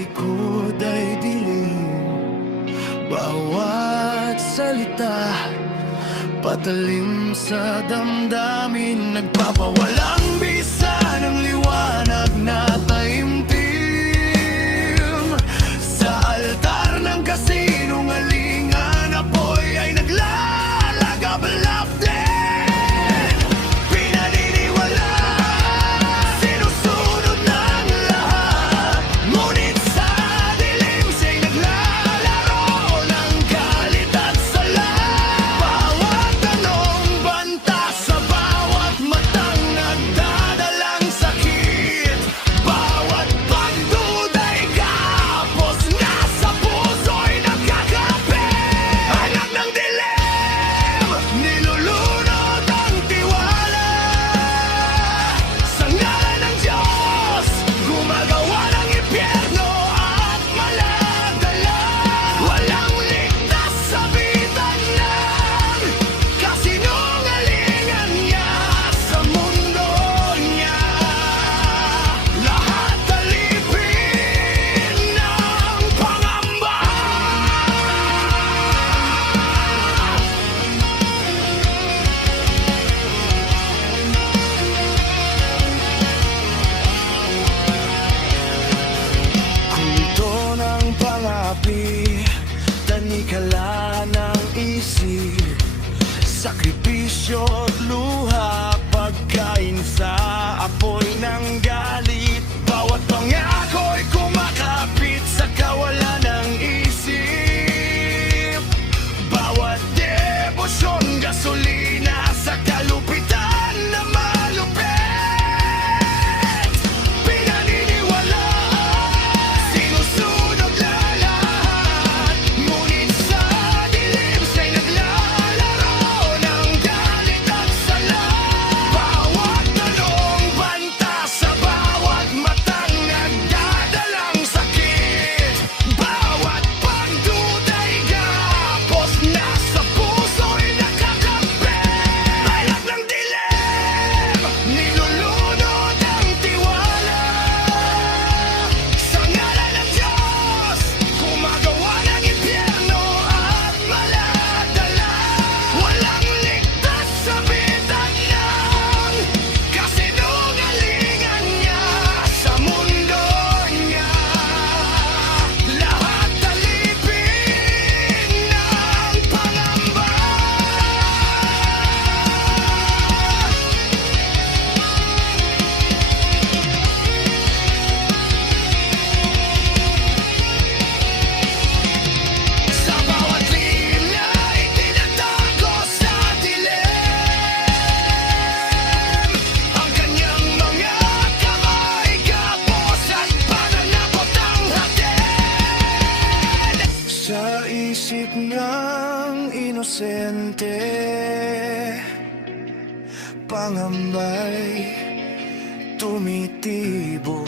likod ay dilim. Bawat salita patalim sa damdamin, nagpapawalang bisa ng liwanag na taimtim. Sa altar ng kasinungalingan, apoy ay naglalagablap din. Pinaniniwala, sinusunod ng lahat, ngunit sa dilim siya'y naglalaro ng galit at sala. Bawat tanong banta sa bawat matang nagdadalang sakit. Bawat pagduda'y kapos na sa puso'y nagkakapit. Anak ng dilim, nilulunod ang tiwala. Sa ngalan ng Diyos, gumagawa ng impyerno at maladala. Walang ligtas sa bitan ng kasinungalingan niya sa mundo niya. Lahat alipin ng pangamba. Kulto ng pangapi, tanikala ng isip, sakripisyo at luha, pagkain sa apoy ng galit. Bawat pangako'y kumakapit sa kawalan ng isip. Bawat debosyon, gasolina sa kalupitan na malupit. Pinaniniwala, sinusunod lahat, ngunit sa dilim siya'y naglalaro ng galit at sala. Bawat tanong banta sa bawat matang nagdadalang sakit. Bawat pagduda'y gapos na sa puso'y nakakapit. Anak ng dilim, nilulunod ang tiwala. Sa ngalan ng Diyos, gumagawa ng impyerno at maladala. Walang ligtas sa bitan ng kasinungalingan niya sa mundo niya. Lahat alipin ng pangamba. Sa bawat linya itinatago sa dilim ang kanyang mga kamay, kapos at pananakot ang hatid. Sa isip ng inosente, pangamba'y tumitibo.